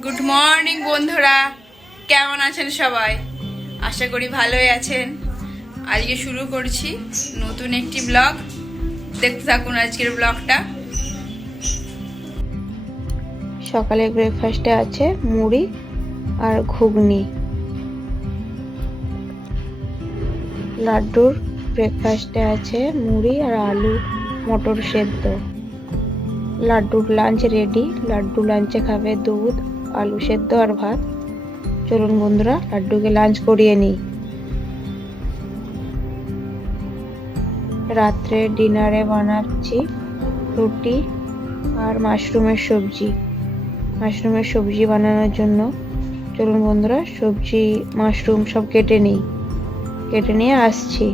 Good morning বন্ধুরা, কেমন আছেন সবাই? আশা করি ভালোই আছেন। আজকে শুরু করছি নতুন একটি ব্লগ। দেখতে থাকুন আজকের ব্লগটা। সকালে ব্রেকফাস্টে আছে মুড়ি আর ঘুগনি। লাড্ডুর ব্রেকফাস্টে আছে মুড়ি আর আলু মটর সেদ্ধ। লাড্ডুর লাঞ্চ রেডি। লাড্ডু লাঞ্চে খাবে দুধ, আলু সেদ্ধ আর ভাত। চলুন বন্ধুরা, লাড্ডুকে লাঞ্চ করিয়ে নিই। রাত্রে ডিনারে বানাচ্ছি রুটি আর মাশরুমের সবজি। মাশরুমের সবজি বানানোর জন্য চলুন বন্ধুরা, সবজি মাশরুম সব কেটে নিয়ে আসছি।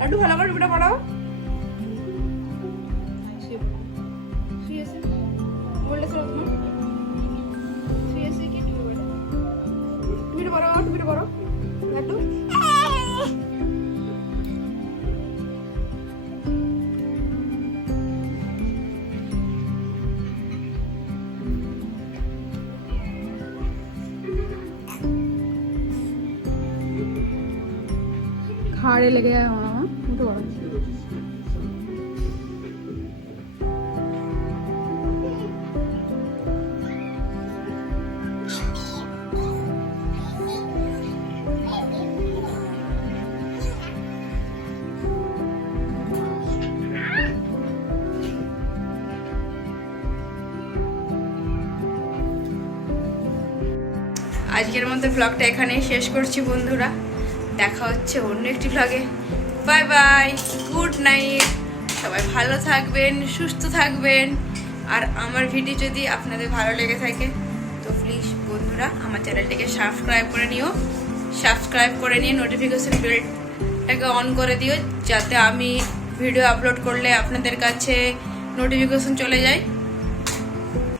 লাড্ডু ভালো করে রুটিটা পড়াও। টুপিটা পড়ো লাড্ডু। खाड़े लगे उठो बाबा। আজকের মতো ব্লগটা এখানেই শেষ করছি বন্ধুরা। দেখা হচ্ছে অন্য একটি ব্লগে। Bye bye, good night. সবাই ভালো থাকবেন, সুস্থ থাকবেন। আর আমার ভিডিও যদি আপনাদের ভালো লেগে থাকে তো প্লিজ বন্ধুরা আমার চ্যানেলটিকে সাবস্ক্রাইব করে নিয়ে নোটিফিকেশন বেলটাকে অন করে দিও, যাতে আমি ভিডিও আপলোড করলে আপনাদের কাছে নোটিফিকেশন চলে যায়।